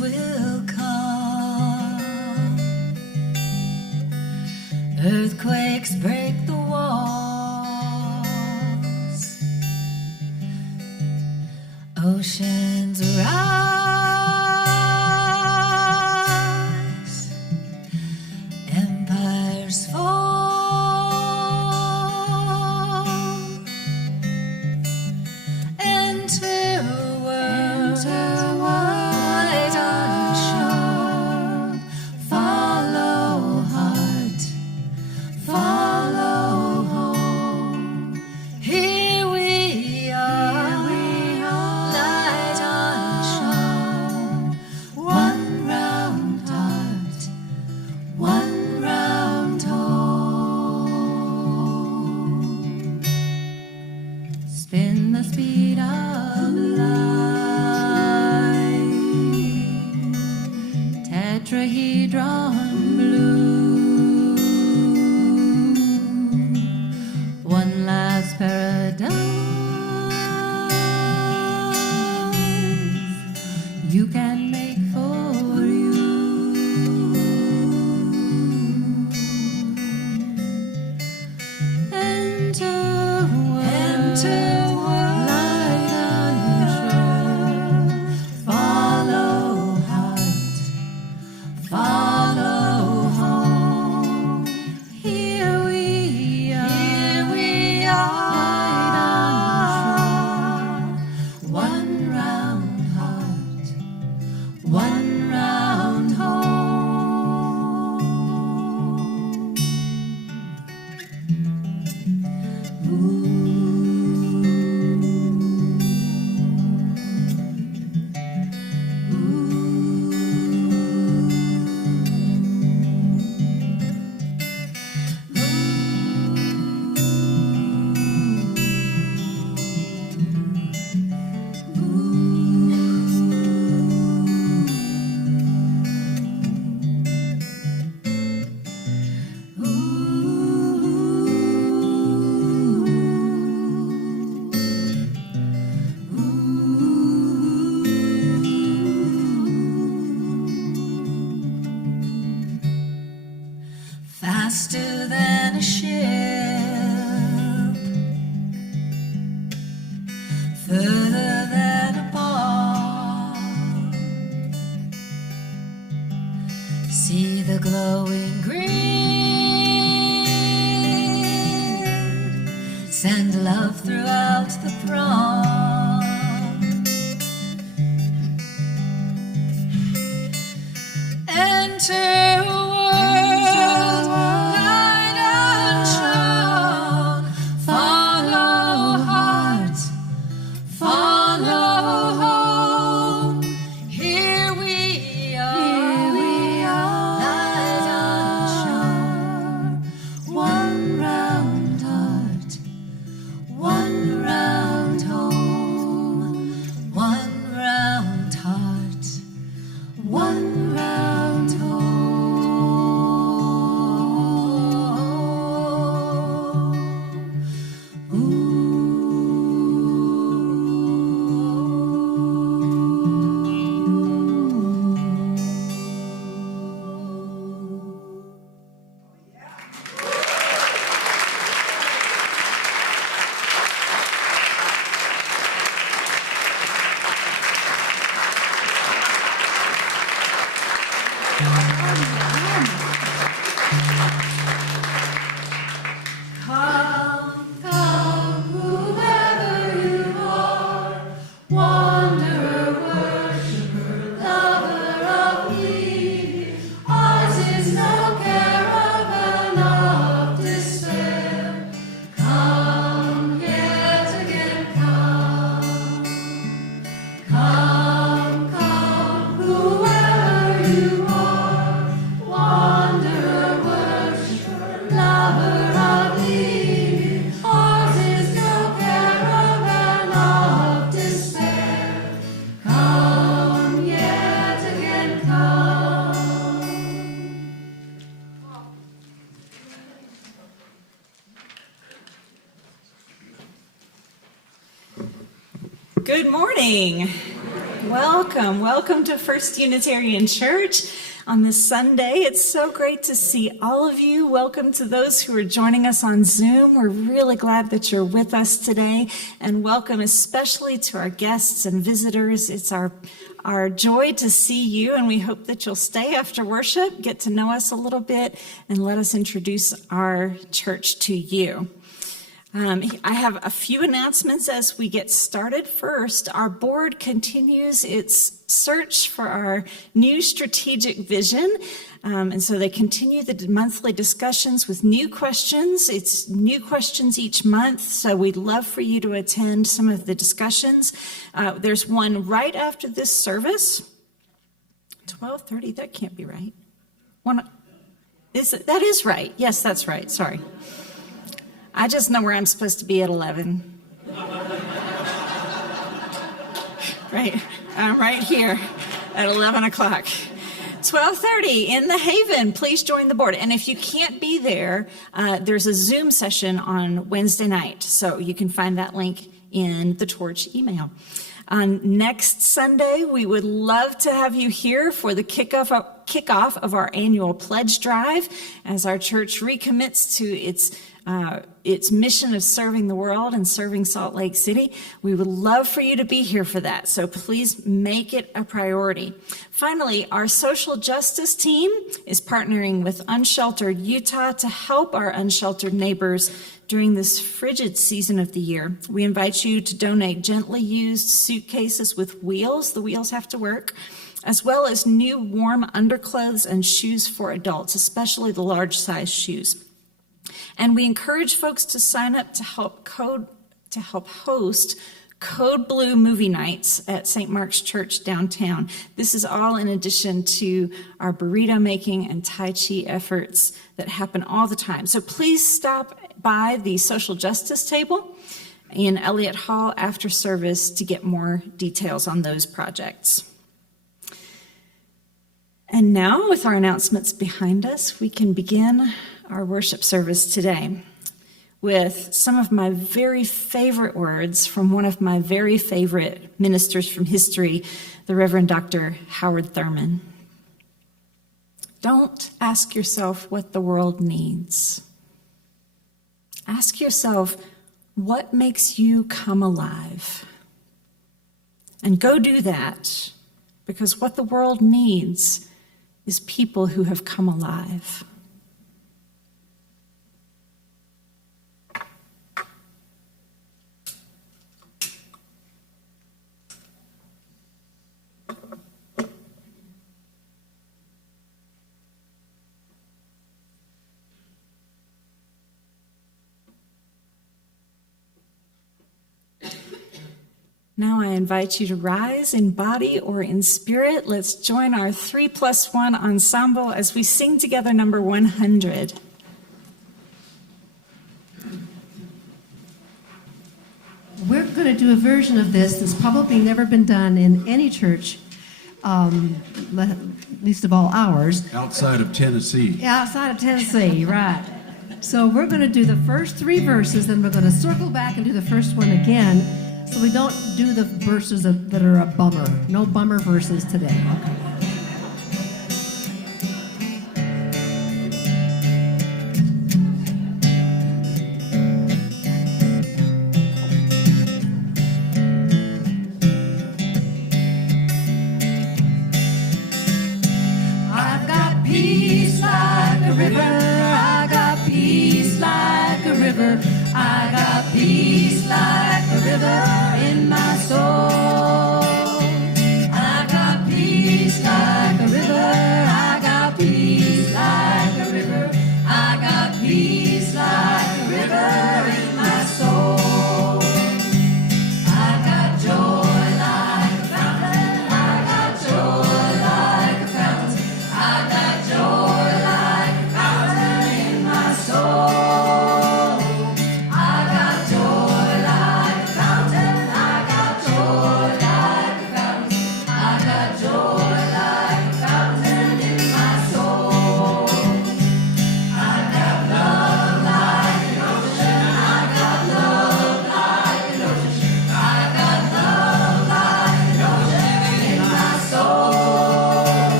will come. Earthquakes break the walls. Oceans rise. Empires fall. Enter world light unshone. Follow heart, follow home. Here we are, light unshone. One round heart, one round home. Spin the speed of light, tetrahedron blue. One last paradise. You can make for you. Enter world, light unshone. Follow heart, follow home. Here we are, light unshone. One round heart, one round home. Faster than a ship, further than a ball. See the glowing grid, send love throughout the throng. Enter world, light unshone. Follow heart, follow home. Here we are, light unshone. One round heart, one round home. One round heart, one round home. Come, come, whoever you are, wanderer, worshiper, lover of me. Ours is no caravan of despair. Come yet again, come. Come, come, whoever you are, wanderer, worshiper, lover of thee. Ours is no caravan of despair. Come yet again, come. Good morning. Welcome to First Unitarian Church on this Sunday. It's so great to see all of you. Welcome to those who are joining us on Zoom. We're really glad that you're with us today, and welcome especially to our guests and visitors. It's our joy to see you, and we hope that you'll stay after worship, get to know us a little bit, and let us introduce our church to you. I have a few announcements as we get started. First, our board continues its search for our new strategic vision. And so they continue the monthly discussions with new questions. It's new questions each month, so we'd love for you to attend some of the discussions. There's one right after this service. 12:30, that can't be right. That is right. Yes, that's right. Sorry. I just know where I'm supposed to be at 11. Right, I'm right here at 11 o'clock. 12:30 in the Haven. Please join the board. And if you can't be there, there's a Zoom session on Wednesday night. So you can find that link in the Torch email. Next Sunday, we would love to have you here for the kickoff of our annual pledge drive as our church recommits to its mission of serving the world and serving Salt Lake City. We would love for you to be here for that, so please make it a priority. Finally, our social justice team is partnering with Unsheltered Utah to help our unsheltered neighbors during this frigid season of the year. We invite you to donate gently used suitcases with wheels. The wheels have to work, as well as new warm underclothes and shoes for adults, especially the large size shoes. And we encourage folks to sign up to help host Code Blue movie nights at St. Mark's Church downtown. This is all in addition to our burrito making and Tai Chi efforts that happen all the time. So please stop by the social justice table in Elliott Hall after service to get more details on those projects. And now, with our announcements behind us, we can begin our worship service today with some of my very favorite words from one of my very favorite ministers from history, the Reverend Dr. Howard Thurman. Don't ask yourself what the world needs. Ask yourself, what makes you come alive? And go do that, because what the world needs is people who have come alive. Now I invite you to rise in body or in spirit. Let's join our 3+1 ensemble as we sing together number 100. We're going to do a version of this that's probably never been done in any church, least of all ours. Outside of Tennessee. Outside of Tennessee, right. So we're going to do the first 3 verses, then we're going to circle back and do the first one again. So we don't do the verses that are a bummer. No bummer verses today. Okay. I've got peace like a river. I got peace like a river. I got peace like a river in my soul. I got peace like a river. I got peace like a river. I got peace like a river in my soul. I got joy like a fountain. I got joy like a fountain. I got joy like a fountain in my soul. I got joy like a fountain. I got joy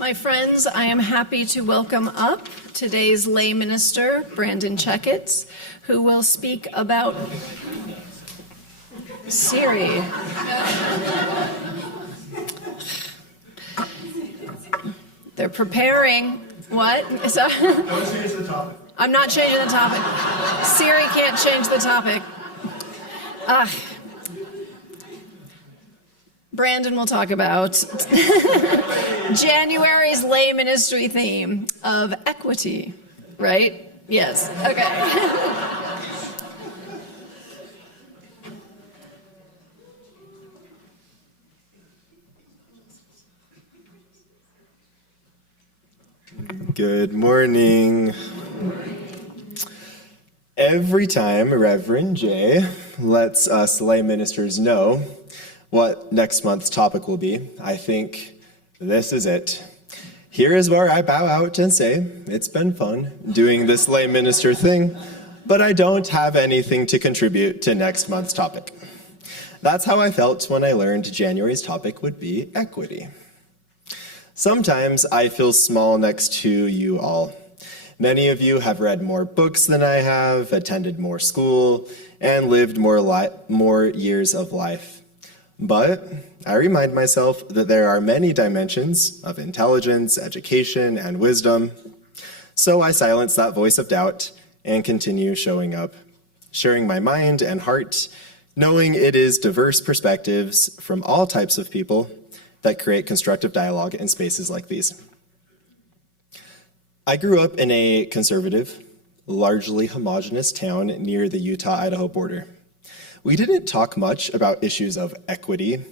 My friends, I am happy to welcome up today's lay minister, Brandon Checketts, who will speak about Siri. They're preparing. What? Don't change the topic. I'm not changing the topic. Siri can't change the topic. Brandon will talk about January's lay ministry theme of equity, right? Yes. Okay. Good morning. Every time Reverend Jay lets us lay ministers know what next month's topic will be, I think this is it. Here is where I bow out and say, it's been fun doing this lay minister thing, but I don't have anything to contribute to next month's topic. That's how I felt when I learned January's topic would be equity. Sometimes I feel small next to you all. Many of you have read more books than I have, attended more school, and lived more years of life. But I remind myself that there are many dimensions of intelligence, education, and wisdom. So I silence that voice of doubt and continue showing up, sharing my mind and heart, knowing it is diverse perspectives from all types of people that create constructive dialogue in spaces like these. I grew up in a conservative, largely homogenous town near the Utah-Idaho border. We didn't talk much about issues of equity,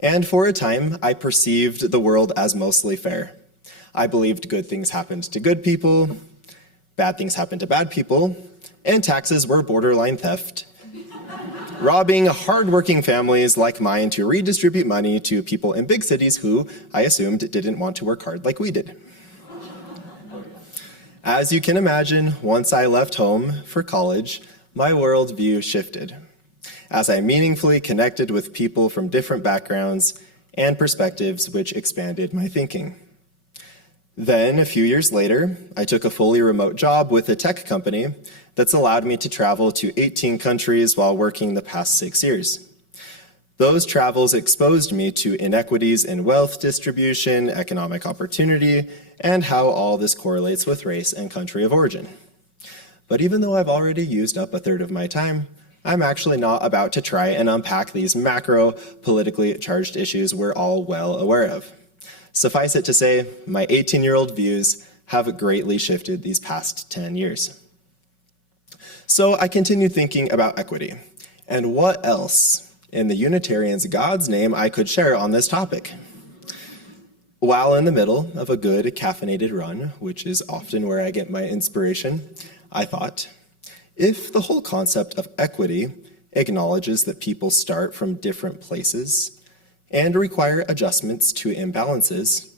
and for a time, I perceived the world as mostly fair. I believed good things happened to good people, bad things happened to bad people, and taxes were borderline theft, robbing hardworking families like mine to redistribute money to people in big cities who, I assumed, didn't want to work hard like we did. As you can imagine, once I left home for college, my worldview shifted, as I meaningfully connected with people from different backgrounds and perspectives, which expanded my thinking. Then, a few years later, I took a fully remote job with a tech company that's allowed me to travel to 18 countries while working the past 6 years. Those travels exposed me to inequities in wealth distribution, economic opportunity, and how all this correlates with race and country of origin. But even though I've already used up a third of my time, I'm actually not about to try and unpack these macro, politically charged issues we're all well aware of. Suffice it to say, my 18-year-old views have greatly shifted these past 10 years. So I continued thinking about equity, and what else in the Unitarians' God's name I could share on this topic. While in the middle of a good caffeinated run, which is often where I get my inspiration, I thought, if the whole concept of equity acknowledges that people start from different places and require adjustments to imbalances,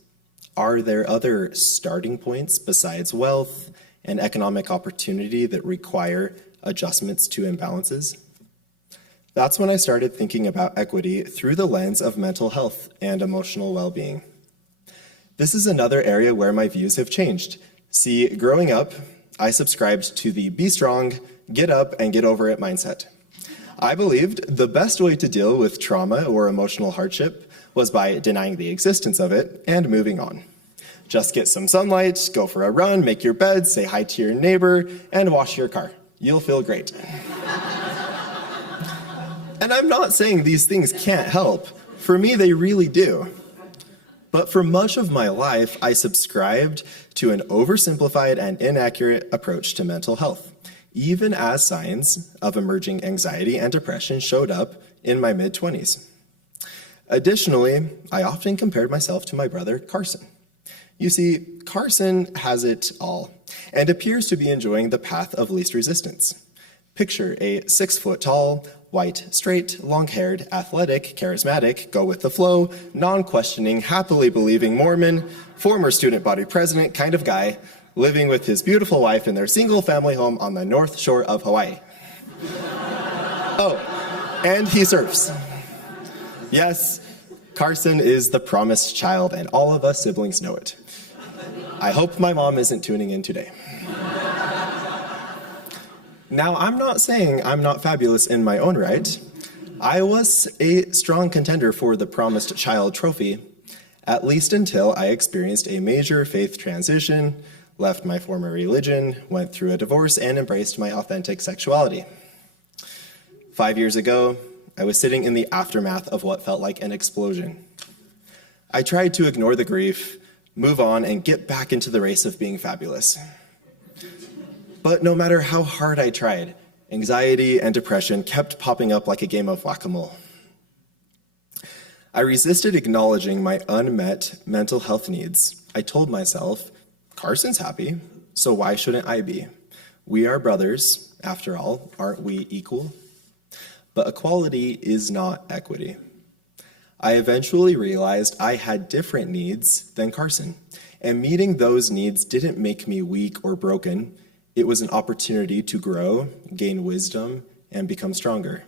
are there other starting points besides wealth and economic opportunity that require adjustments to imbalances? That's when I started thinking about equity through the lens of mental health and emotional well-being. This is another area where my views have changed. See, growing up, I subscribed to the be strong, get up, and get over it mindset. I believed the best way to deal with trauma or emotional hardship was by denying the existence of it and moving on. Just get some sunlight, go for a run, make your bed, say hi to your neighbor, and wash your car. You'll feel great. And I'm not saying these things can't help. For me, they really do. But for much of my life, I subscribed to an oversimplified and inaccurate approach to mental health, even as signs of emerging anxiety and depression showed up in my mid-20s. Additionally, I often compared myself to my brother, Carson. You see, Carson has it all and appears to be enjoying the path of least resistance. Picture a 6-foot-tall, white, straight, long-haired, athletic, charismatic, go-with-the-flow, non-questioning, happily believing Mormon, former student body president kind of guy, living with his beautiful wife in their single-family home on the North Shore of Hawaii. Oh, and he surfs. Yes, Carson is the promised child, and all of us siblings know it. I hope my mom isn't tuning in today. Now, I'm not saying I'm not fabulous in my own right. I was a strong contender for the Promised Child trophy, at least until I experienced a major faith transition, left my former religion, went through a divorce, and embraced my authentic sexuality. 5 years ago, I was sitting in the aftermath of what felt like an explosion. I tried to ignore the grief, move on, and get back into the race of being fabulous. But no matter how hard I tried, anxiety and depression kept popping up like a game of whack-a-mole. I resisted acknowledging my unmet mental health needs. I told myself, Carson's happy, so why shouldn't I be? We are brothers, after all, aren't we equal? But equality is not equity. I eventually realized I had different needs than Carson, and meeting those needs didn't make me weak or broken. It was an opportunity to grow, gain wisdom, and become stronger.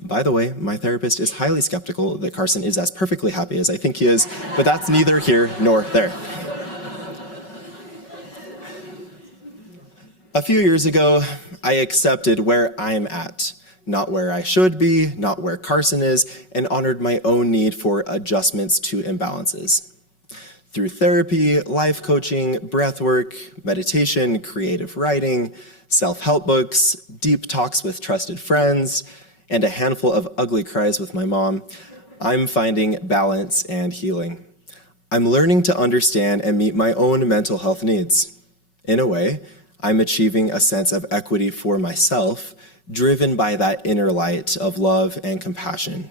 By the way, my therapist is highly skeptical that Carson is as perfectly happy as I think he is, but that's neither here nor there. A few years ago, I accepted where I'm at, not where I should be, not where Carson is, and honored my own need for adjustments to imbalances. Through therapy, life coaching, breathwork, meditation, creative writing, self-help books, deep talks with trusted friends, and a handful of ugly cries with my mom, I'm finding balance and healing. I'm learning to understand and meet my own mental health needs. In a way, I'm achieving a sense of equity for myself, driven by that inner light of love and compassion.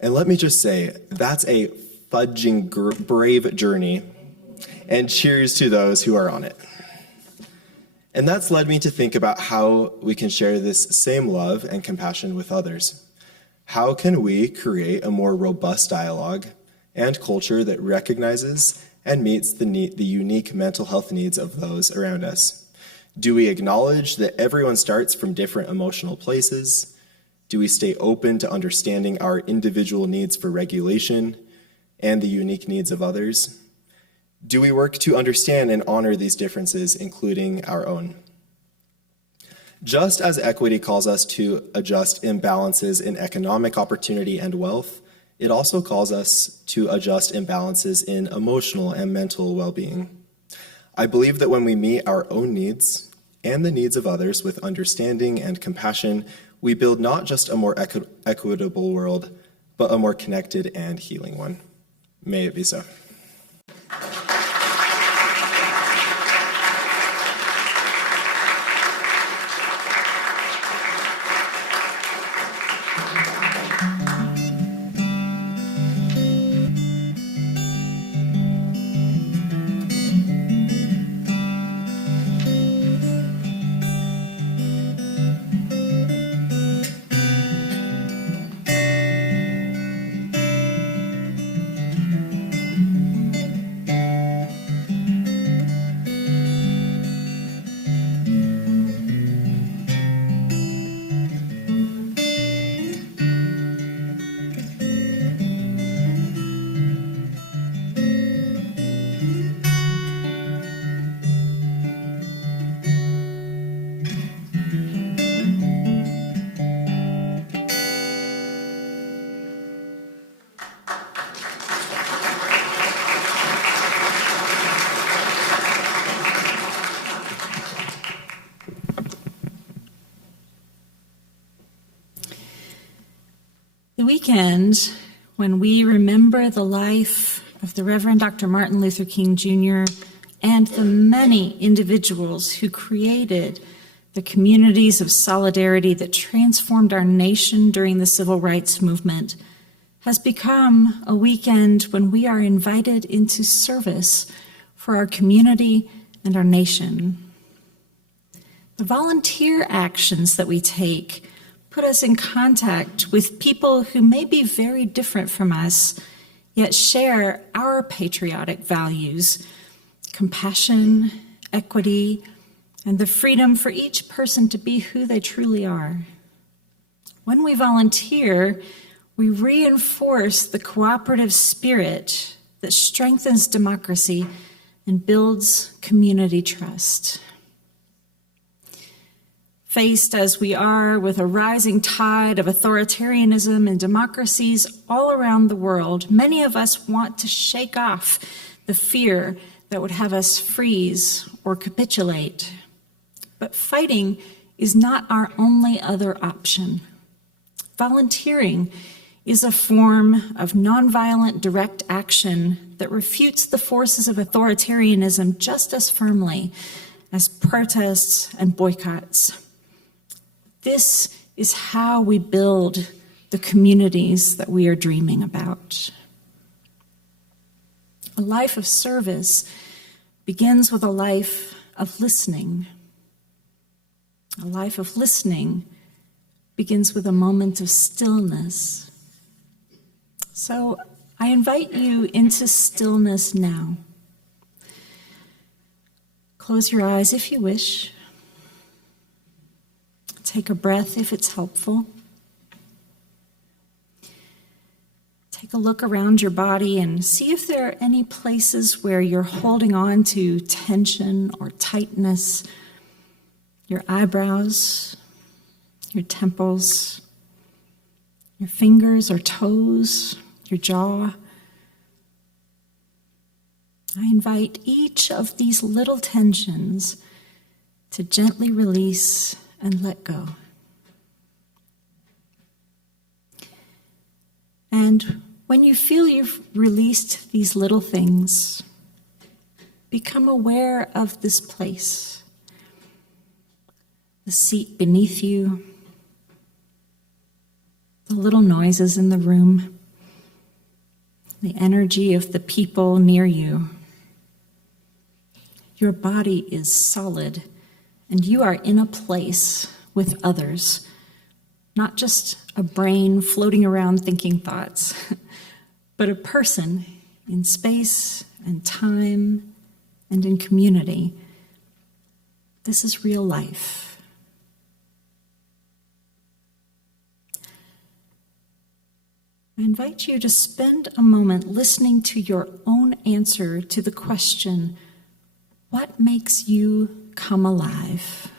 And let me just say, that's a fudging brave journey, and cheers to those who are on it. And that's led me to think about how we can share this same love and compassion with others. How can we create a more robust dialogue and culture that recognizes and meets the unique mental health needs of those around us? Do we acknowledge that everyone starts from different emotional places? Do we stay open to understanding our individual needs for regulation and the unique needs of others? Do we work to understand and honor these differences, including our own? Just as equity calls us to adjust imbalances in economic opportunity and wealth, it also calls us to adjust imbalances in emotional and mental well-being. I believe that when we meet our own needs and the needs of others with understanding and compassion, we build not just a more equitable world, but a more connected and healing one. May it be so. The weekend, when we remember the life of the Reverend Dr. Martin Luther King Jr. and the many individuals who created the communities of solidarity that transformed our nation during the civil rights movement, has become a weekend when we are invited into service for our community and our nation. The volunteer actions that we take put us in contact with people who may be very different from us, yet share our patriotic values, compassion, equity, and the freedom for each person to be who they truly are. When we volunteer, we reinforce the cooperative spirit that strengthens democracy and builds community trust. Faced as we are with a rising tide of authoritarianism in democracies all around the world, many of us want to shake off the fear that would have us freeze or capitulate. But fighting is not our only other option. Volunteering is a form of nonviolent direct action that refutes the forces of authoritarianism just as firmly as protests and boycotts. This is how we build the communities that we are dreaming about. A life of service begins with a life of listening. A life of listening begins with a moment of stillness. So I invite you into stillness now. Close your eyes if you wish. Take a breath if it's helpful. Take a look around your body and see if there are any places where you're holding on to tension or tightness. Your eyebrows, your temples, your fingers or toes, your jaw. I invite each of these little tensions to gently release and let go. And when you feel you've released these little things, become aware of this place. The seat beneath you, the little noises in the room, the energy of the people near you. Your body is solid, and you are in a place with others, not just a brain floating around thinking thoughts, but a person in space and time and in community. This is real life. I invite you to spend a moment listening to your own answer to the question, what makes you come alive?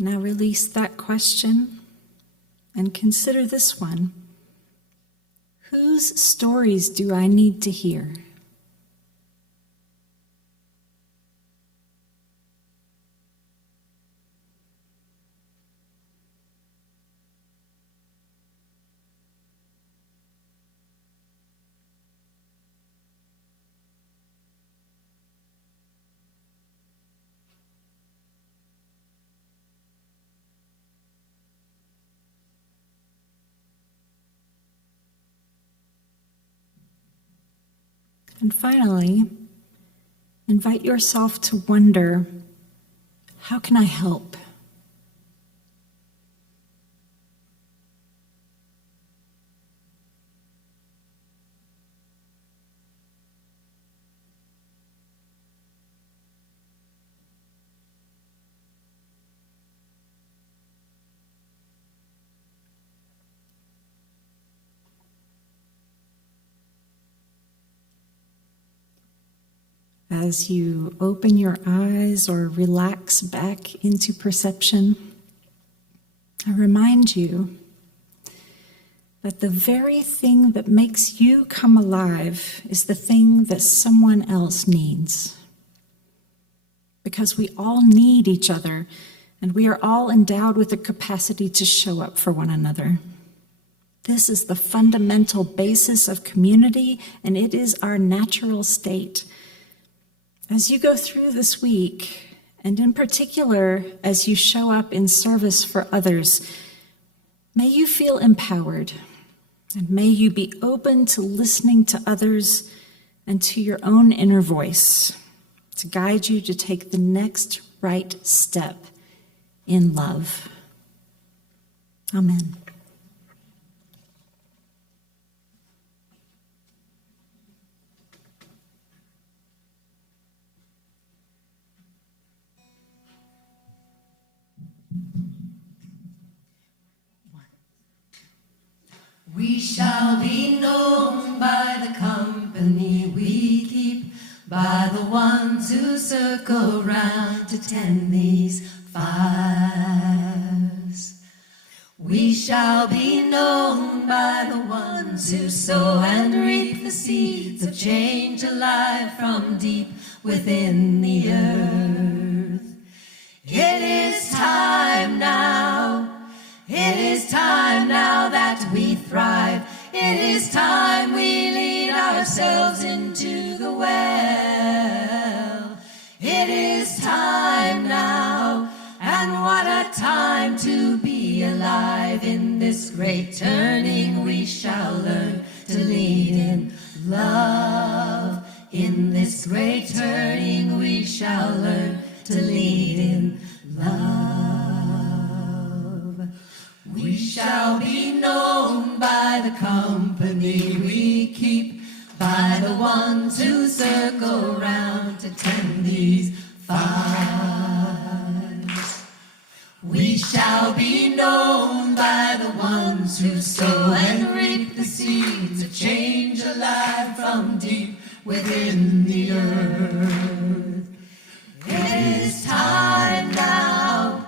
Now release that question and consider this one. Whose stories do I need to hear? And finally, invite yourself to wonder, how can I help? As you open your eyes or relax back into perception, I remind you that the very thing that makes you come alive is the thing that someone else needs. Because we all need each other, and we are all endowed with the capacity to show up for one another. This is the fundamental basis of community, and it is our natural state. As you go through this week, and in particular, as you show up in service for others, may you feel empowered, and may you be open to listening to others and to your own inner voice to guide you to take the next right step in love. Amen. We shall be known by the company we keep, by the ones who circle round to tend these fires. We shall be known by the ones who sow and reap the seeds of change alive from deep within the earth. It is time now. It is time now that we thrive. It is time we lead ourselves into the well. It is time now, and what a time to be alive. In this great turning we shall learn to lead in love. In this great turning we shall learn to lead in love. We shall be known by the company we keep, by the ones who circle round to tend these fires. We shall be known by the ones who sow and reap the seeds of change alive from deep within the earth. It is time now.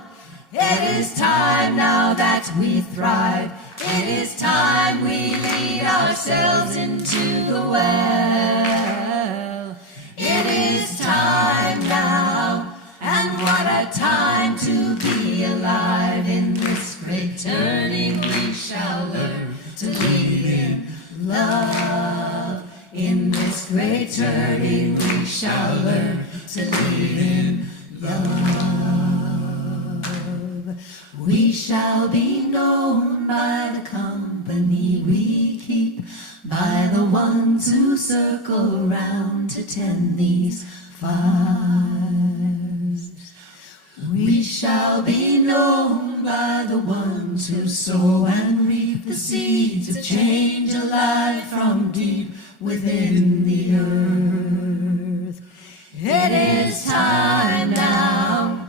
It is time now that we thrive. It is time we lead ourselves into the well. It is time now, and what a time to be alive. In this great turning we shall learn to lead in love. In this great turning we shall learn to lead in love. We shall be known by the company we keep, by the ones who circle round to tend these fires. We shall be known by the ones who sow and reap the seeds of change alive from deep within the earth. It is time now.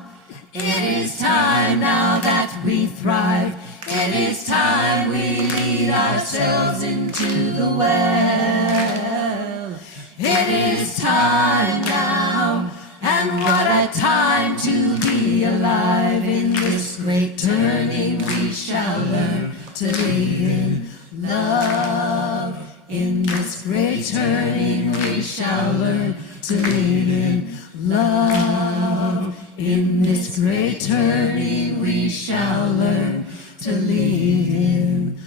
It is time now that we thrive. It is time we lead ourselves into the well. It is time now, and what a time to be alive. In this great turning we shall learn to lead in love. In this great turning we shall learn to lead in love. In this great turning we shall learn to lead in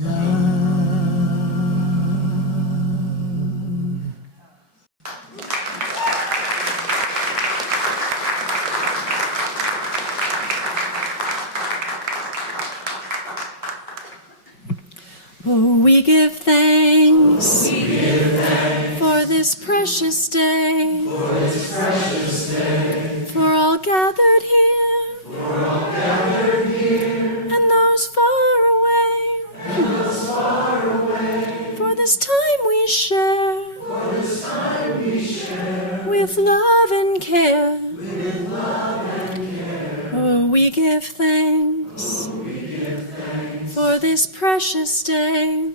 love. Oh, we give thanks, for this precious day, for all gathered here, and those far away, for this time we share, with love and care. Oh, we give thanks, for this precious day.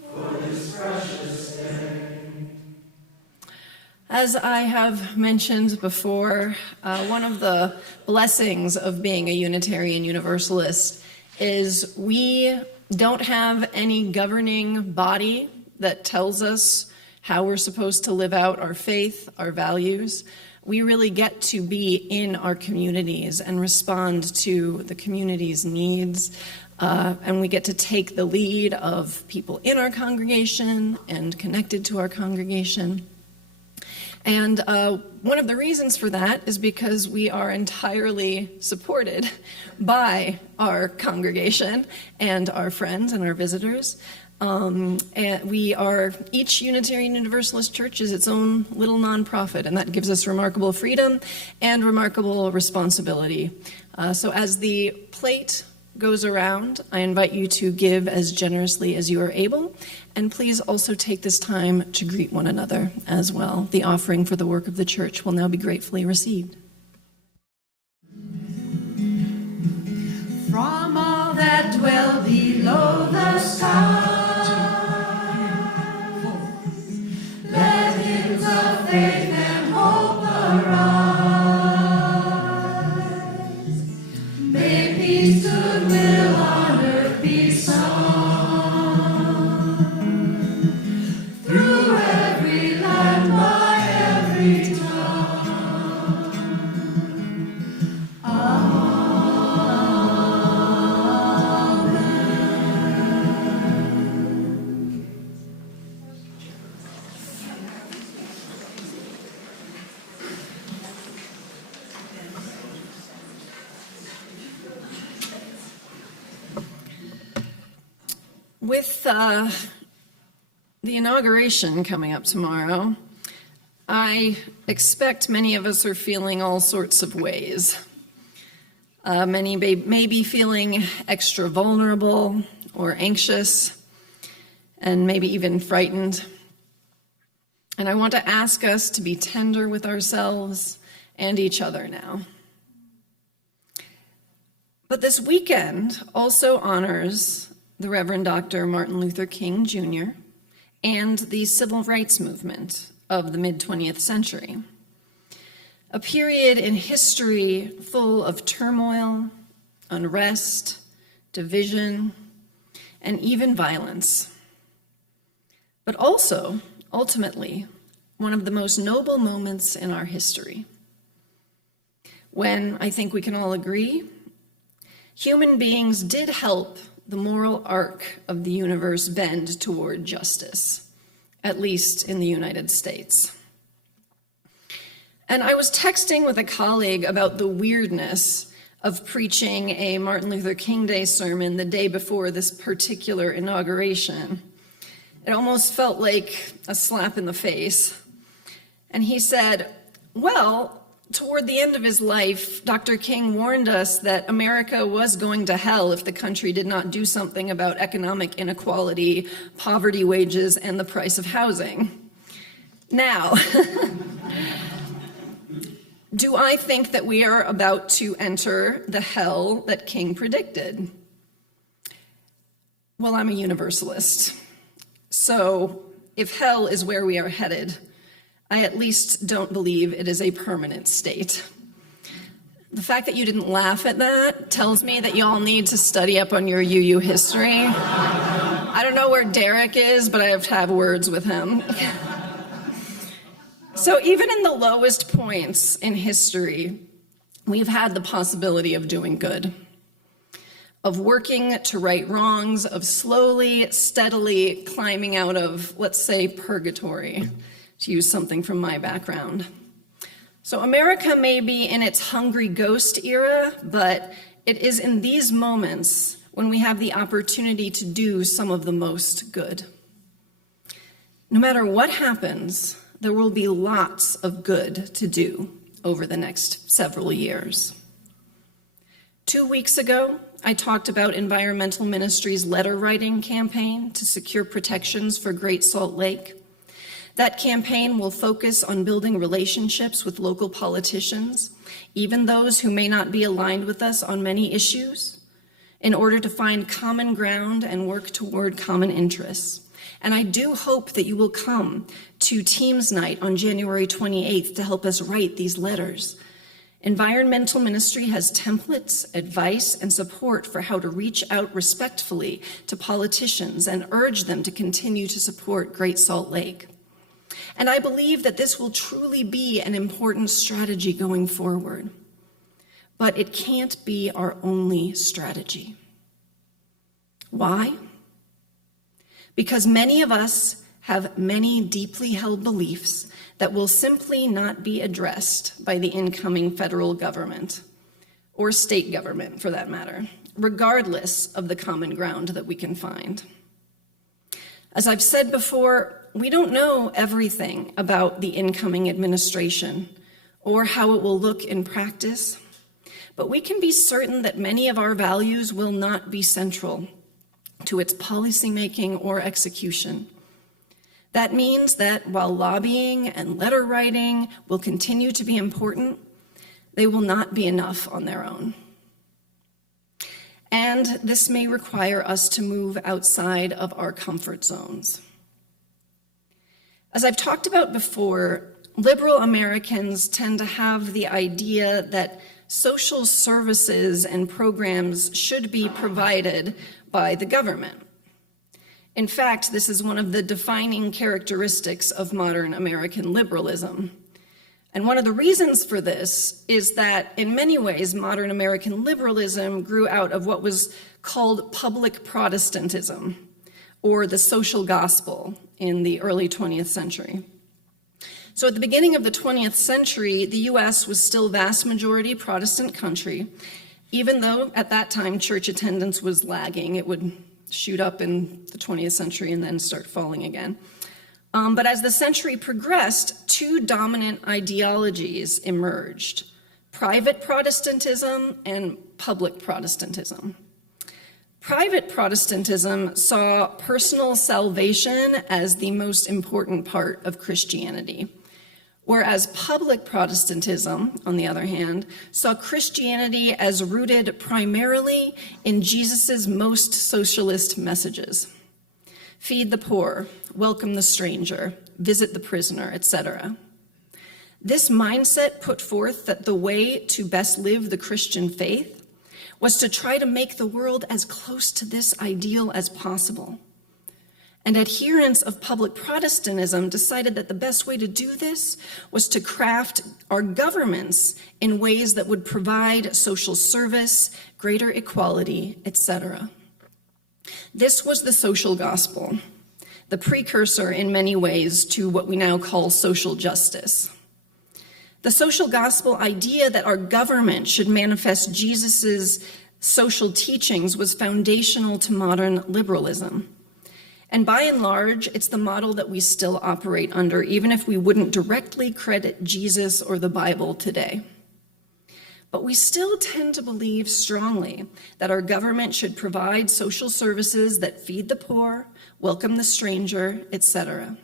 As I have mentioned before, one of the blessings of being a Unitarian Universalist is we don't have any governing body that tells us how we're supposed to live out our faith, our values. We really get to be in our communities and respond to the community's needs. And we get to take the lead of people in our congregation and connected to our congregation. And one of the reasons for that is because we are entirely supported by our congregation and our friends and our visitors. And each Unitarian Universalist church is its own little nonprofit, and that gives us remarkable freedom and remarkable responsibility. So as the plate goes around, I invite you to give as generously as you are able, and please also take this time to greet one another as well. The offering for the work of the church will now be gratefully received. From all that dwell below the sky, let hymns of faith and hope arise. May peace, goodwill on earth be sung through every land, by every tongue. With the inauguration coming up tomorrow, I expect many of us are feeling all sorts of ways. Many may be feeling extra vulnerable or anxious, and maybe even frightened. And I want to ask us to be tender with ourselves and each other now. But this weekend also honors the Reverend Dr. Martin Luther King Jr. and the civil rights movement of the mid-20th century. A period in history full of turmoil, unrest, division, and even violence. But also, ultimately, one of the most noble moments in our history, when I think we can all agree, human beings did help the moral arc of the universe bend toward justice, at least in the United States. And I was texting with a colleague about the weirdness of preaching a Martin Luther King Day sermon the day before this particular inauguration. It almost felt like a slap in the face. And he said, well, toward the end of his life, Dr. King warned us that America was going to hell if the country did not do something about economic inequality, poverty wages, and the price of housing. Now, do I think that we are about to enter the hell that King predicted? Well, I'm a universalist. So if hell is where we are headed, I at least don't believe it is a permanent state. The fact that you didn't laugh at that tells me that y'all need to study up on your UU history. I don't know where Derek is, but I have to have words with him. So even in the lowest points in history, we've had the possibility of doing good, of working to right wrongs, of slowly, steadily climbing out of, let's say, purgatory, to use something from my background. So America may be in its hungry ghost era, but it is in these moments when we have the opportunity to do some of the most good. No matter what happens, there will be lots of good to do over the next several years. 2 weeks ago, I talked about Environmental Ministry's letter writing campaign to secure protections for Great Salt Lake. That campaign will focus on building relationships with local politicians, even those who may not be aligned with us on many issues, in order to find common ground and work toward common interests. And I do hope that you will come to Teams Night on January 28th to help us write these letters. Environmental Ministry has templates, advice, and support for how to reach out respectfully to politicians and urge them to continue to support Great Salt Lake. And I believe that this will truly be an important strategy going forward. But it can't be our only strategy. Why? Because many of us have many deeply held beliefs that will simply not be addressed by the incoming federal government, or state government for that matter, regardless of the common ground that we can find. As I've said before, we don't know everything about the incoming administration or how it will look in practice, but we can be certain that many of our values will not be central to its policymaking or execution. That means that while lobbying and letter writing will continue to be important, they will not be enough on their own. And this may require us to move outside of our comfort zones. As I've talked about before, liberal Americans tend to have the idea that social services and programs should be provided by the government. In fact, this is one of the defining characteristics of modern American liberalism. And one of the reasons for this is that in many ways, modern American liberalism grew out of what was called public Protestantism, or the social gospel in the early 20th century. So at the beginning of the 20th century, the US was still vast majority Protestant country, even though at that time church attendance was lagging. It would shoot up in the 20th century and then start falling again. But as the century progressed, two dominant ideologies emerged: private Protestantism and public Protestantism. Private Protestantism saw personal salvation as the most important part of Christianity, whereas public Protestantism, on the other hand, saw Christianity as rooted primarily in Jesus's most socialist messages: feed the poor, welcome the stranger, visit the prisoner, etc. This mindset put forth that the way to best live the Christian faith was to try to make the world as close to this ideal as possible. And adherents of public Protestantism decided that the best way to do this was to craft our governments in ways that would provide social service, greater equality, etc. This was the social gospel, the precursor in many ways to what we now call social justice. The social gospel idea that our government should manifest Jesus's social teachings was foundational to modern liberalism. And by and large, it's the model that we still operate under, even if we wouldn't directly credit Jesus or the Bible today. But we still tend to believe strongly that our government should provide social services that feed the poor, welcome the stranger, etc.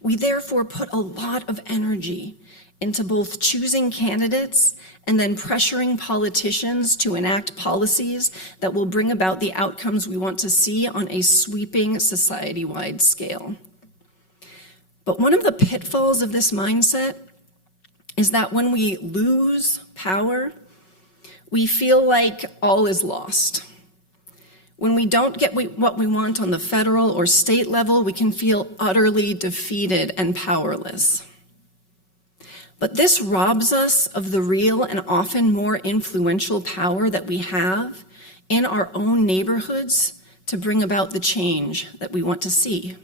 We therefore put a lot of energy into both choosing candidates and then pressuring politicians to enact policies that will bring about the outcomes we want to see on a sweeping society-wide scale. But one of the pitfalls of this mindset is that when we lose power, we feel like all is lost. When we don't get what we want on the federal or state level, we can feel utterly defeated and powerless. But this robs us of the real and often more influential power that we have in our own neighborhoods to bring about the change that we want to see.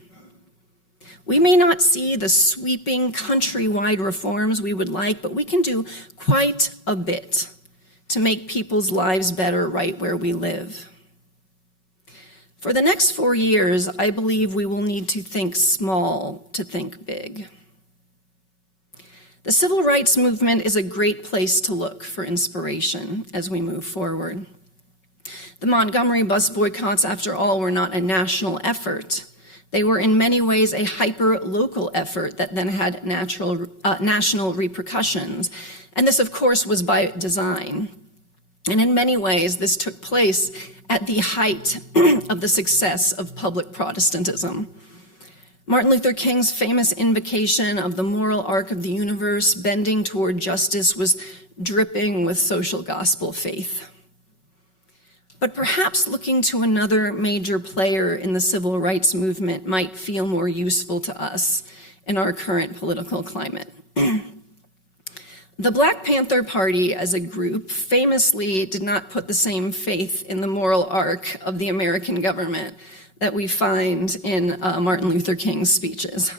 We may not see the sweeping countrywide reforms we would like, but we can do quite a bit to make people's lives better right where we live. For the next 4 years, I believe we will need to think small to think big. The civil rights movement is a great place to look for inspiration as we move forward. The Montgomery bus boycotts, after all, were not a national effort. They were in many ways a hyper-local effort that then had national repercussions. And this, of course, was by design. And in many ways, this took place at the height of the success of public Protestantism. Martin Luther King's famous invocation of the moral arc of the universe bending toward justice was dripping with social gospel faith. But perhaps looking to another major player in the civil rights movement might feel more useful to us in our current political climate. The Black Panther Party as a group famously did not put the same faith in the moral arc of the American government that we find in Martin Luther King's speeches.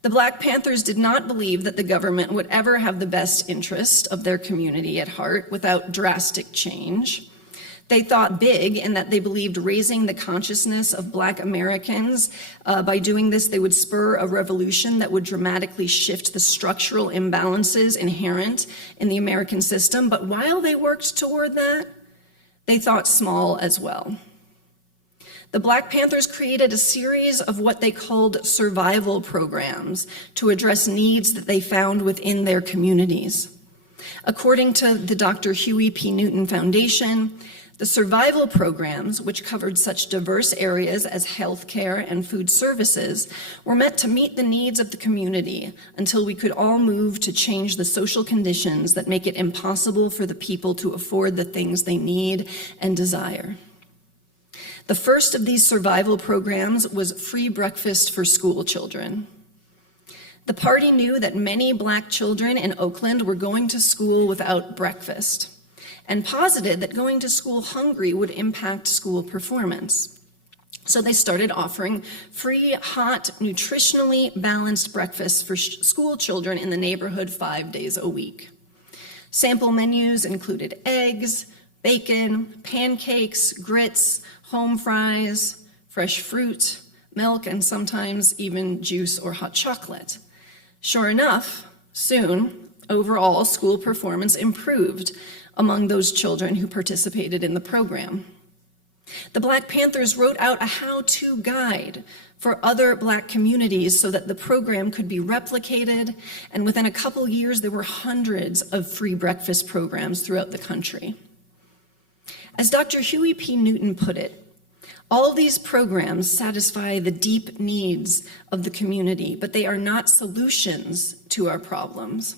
The Black Panthers did not believe that the government would ever have the best interest of their community at heart without drastic change. They thought big in that they believed raising the consciousness of Black Americans, by doing this, they would spur a revolution that would dramatically shift the structural imbalances inherent in the American system. But while they worked toward that, they thought small as well. The Black Panthers created a series of what they called survival programs to address needs that they found within their communities. According to the Dr. Huey P. Newton Foundation, the survival programs, which covered such diverse areas as healthcare and food services, were meant to meet the needs of the community until we could all move to change the social conditions that make it impossible for the people to afford the things they need and desire. The first of these survival programs was free breakfast for school children. The party knew that many Black children in Oakland were going to school without breakfast, and posited that going to school hungry would impact school performance. So they started offering free, hot, nutritionally balanced breakfasts for school children in the neighborhood 5 days a week. Sample menus included eggs, bacon, pancakes, grits, home fries, fresh fruit, milk, and sometimes even juice or hot chocolate. Sure enough, soon, overall school performance improved among those children who participated in the program. The Black Panthers wrote out a how-to guide for other Black communities so that the program could be replicated, and within a couple years, there were hundreds of free breakfast programs throughout the country. As Dr. Huey P. Newton put it, all these programs satisfy the deep needs of the community, but they are not solutions to our problems.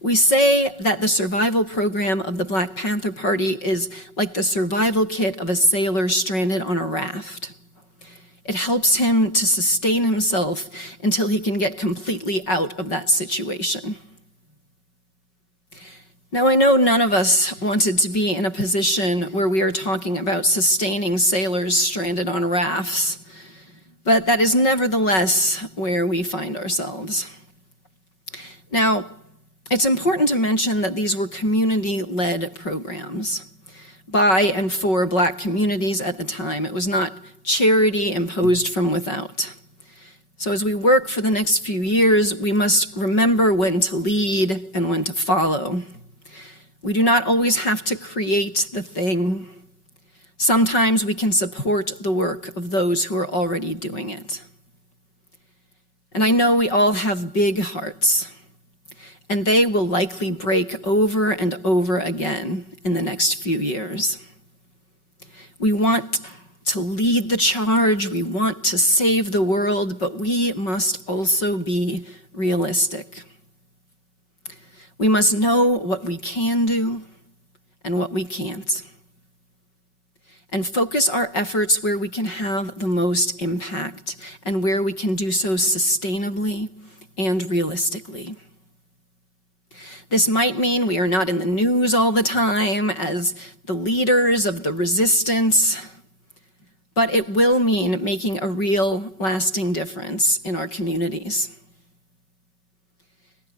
We say that the survival program of the Black Panther Party is like the survival kit of a sailor stranded on a raft. It helps him to sustain himself until he can get completely out of that situation. Now, I know none of us wanted to be in a position where we are talking about sustaining sailors stranded on rafts, but that is nevertheless where we find ourselves. Now, it's important to mention that these were community-led programs by and for Black communities at the time. It was not charity imposed from without. So as we work for the next few years, we must remember when to lead and when to follow. We do not always have to create the thing. Sometimes we can support the work of those who are already doing it. And I know we all have big hearts, and they will likely break over and over again in the next few years. We want to lead the charge, we want to save the world, but we must also be realistic. We must know what we can do and what we can't, and focus our efforts where we can have the most impact and where we can do so sustainably and realistically. This might mean we are not in the news all the time as the leaders of the resistance, but it will mean making a real, lasting difference in our communities.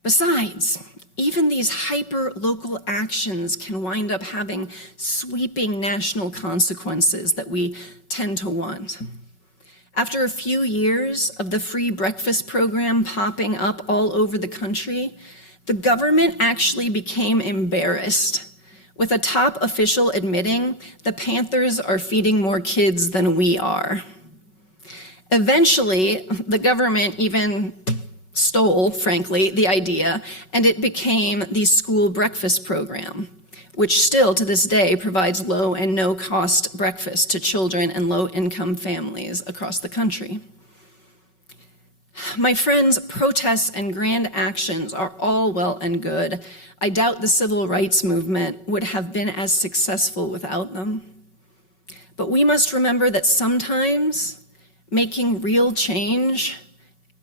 Besides, even these hyper-local actions can wind up having sweeping national consequences that we tend to want. After a few years of the free breakfast program popping up all over the country, the government actually became embarrassed, with a top official admitting the Panthers are feeding more kids than we are. Eventually, the government even stole, frankly, the idea, and it became the school breakfast program, which still to this day provides low and no cost breakfast to children and low-income families across the country. My friends, protests and grand actions are all well and good. I doubt the civil rights movement would have been as successful without them. But we must remember that sometimes making real change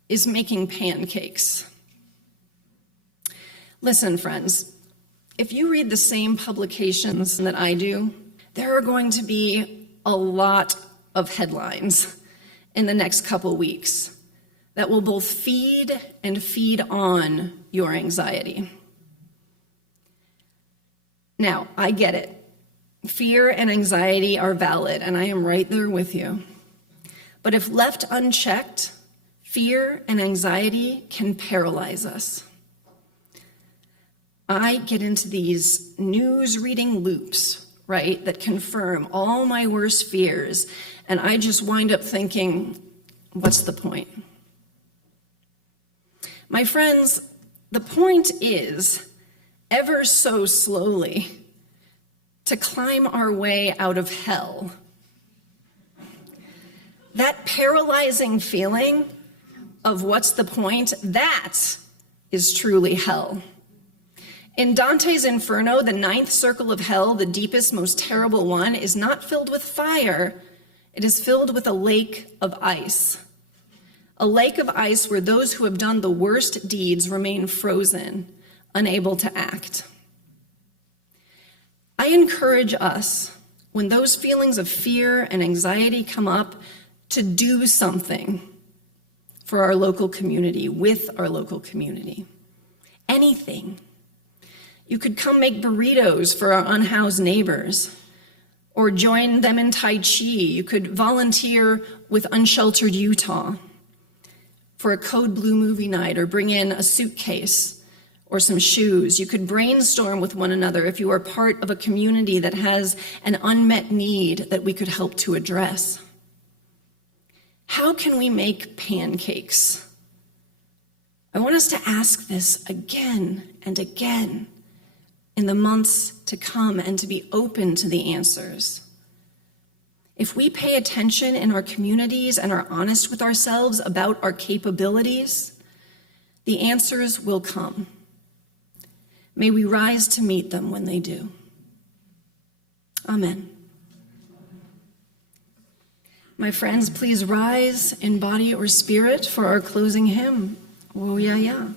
is making pancakes. Listen, friends, if you read the same publications that I do, there are going to be a lot of headlines in the next couple weeks that will both feed and feed on your anxiety. Now, I get it. Fear and anxiety are valid, and I am right there with you. But if left unchecked, fear and anxiety can paralyze us. I get into these news reading loops, right, that confirm all my worst fears, and I just wind up thinking, what's the point? My friends, the point is, ever so slowly, to climb our way out of hell. That paralyzing feeling of what's the point, that is truly hell. In Dante's Inferno, the ninth circle of hell, the deepest, most terrible one, is not filled with fire. It is filled with a lake of ice. A lake of ice where those who have done the worst deeds remain frozen, unable to act. I encourage us, when those feelings of fear and anxiety come up, to do something for our local community, with our local community. Anything. You could come make burritos for our unhoused neighbors, or join them in Tai Chi. You could volunteer with Unsheltered Utah for a Code Blue movie night, or bring in a suitcase or some shoes. You could brainstorm with one another if you are part of a community that has an unmet need that we could help to address. How can we make pancakes? I want us to ask this again and again in the months to come, and to be open to the answers. If we pay attention in our communities and are honest with ourselves about our capabilities, the answers will come. May we rise to meet them when they do. Amen. My friends, please rise in body or spirit for our closing hymn. Oh, yeah, yeah.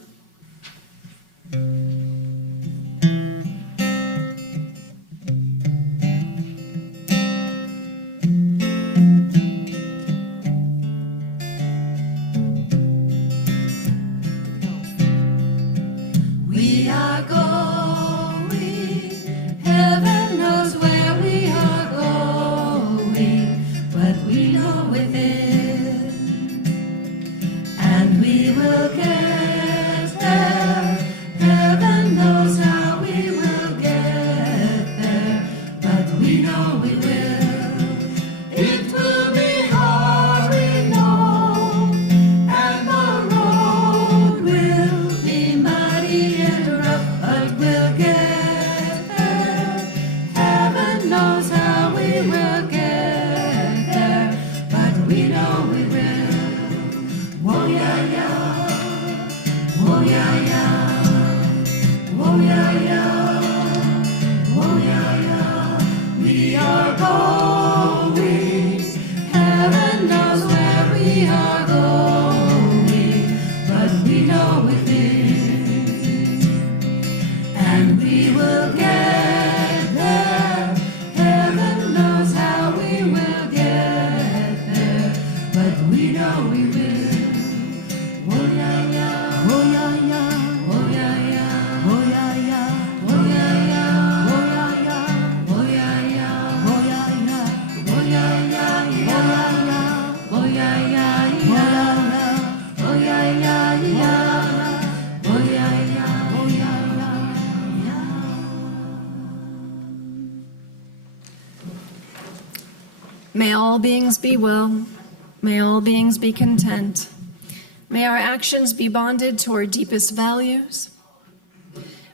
May all beings be well. May all beings be content. May our actions be bonded to our deepest values.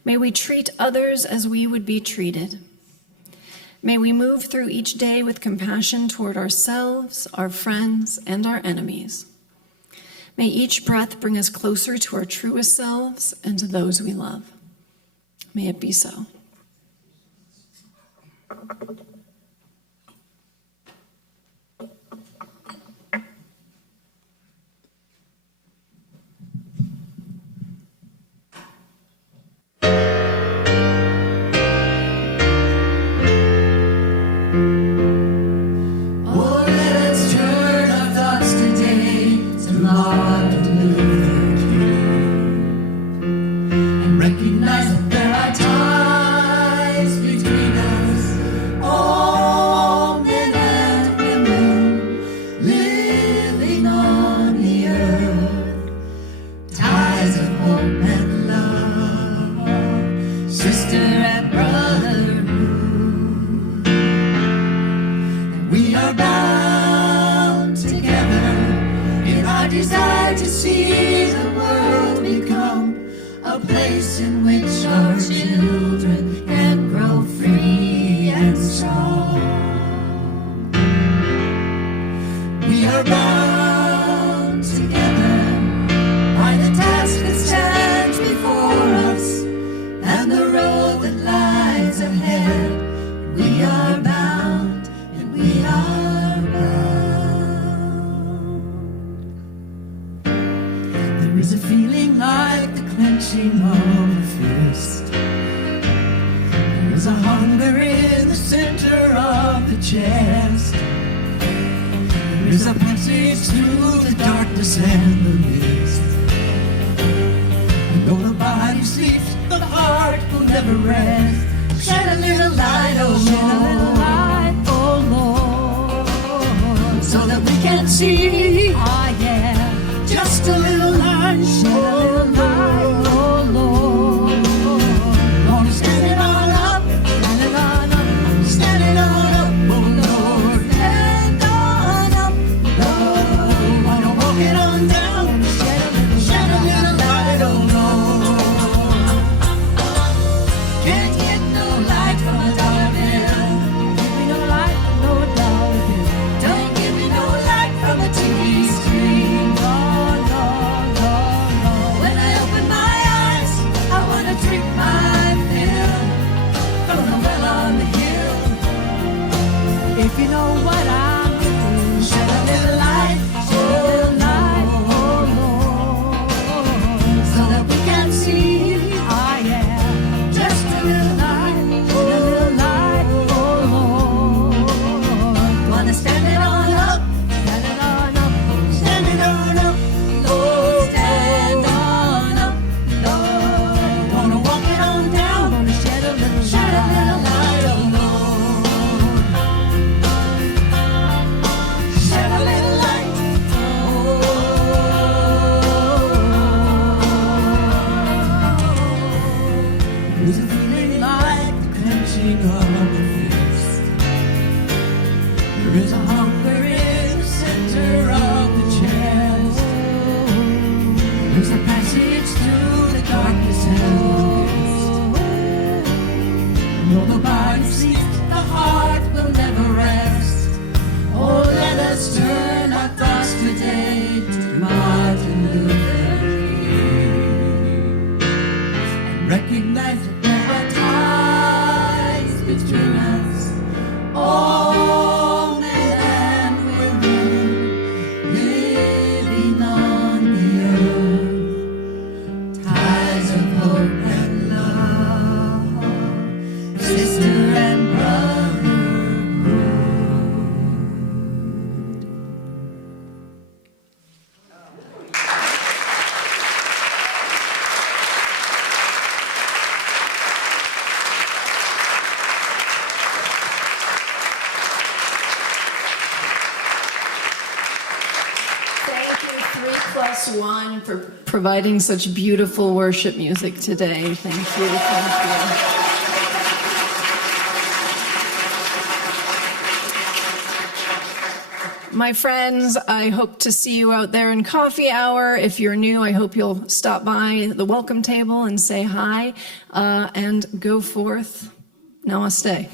May we treat others as we would be treated. May we move through each day with compassion toward ourselves, our friends, and our enemies. May each breath bring us closer to our truest selves and to those we love. May it be so. Recognize that there are ties between us. our desire to see the world become a place in which our children can grow free and strong. We are bound together by the task that stands before us and the road that lies ahead. We are bound and we are bound. There is a feeling like the clenching of a fist. There is a hunger in the center of the chest. There is a passage through the darkness and the mist. And though the body sleeps, the heart will never rest. Shed a little light, oh Lord, so that we can see, ah yeah, just a little light, shed a little light, oh Lord. Gonna stand it on up, stand it on up, stand it on up, oh Lord. Stand on up, Lord. Wanna walk it on down, shed a little light, oh Lord. Can't get no light from a dollar bill. Give me no light from no dollar bill. Don't give me no light from a TV screen. No, no, no, no. When I open my eyes, I wanna drink my fill from the well on the hill. If you know what I'm doing, shed a little light, oh Lord, so that we can see, ah yeah, just a little light, oh Lord. Wanna stand it on up, stand it on up, stand it on up, Lord. Stand on up, Lord. Wanna walk it on down, wanna shed a little light, oh Lord. Shed a little light, oh. There's a feeling like the clenching of a fist. There is a hunger in the center of the chest. There's a passage through the darkness and the mist. And though the body sleeps, the heart will never rest. Oh, let us turn our thoughts today to Martin Luther King and recognize that there are ties between us, all men and women living on the earth. Ties of hope and love, sister and brotherhood. Thank you, 3+1, for providing such beautiful worship music today. Thank you, thank you. My friends, I hope to see you out there in coffee hour. If you're new, I hope you'll stop by the welcome table and say hi, and go forth. Namaste.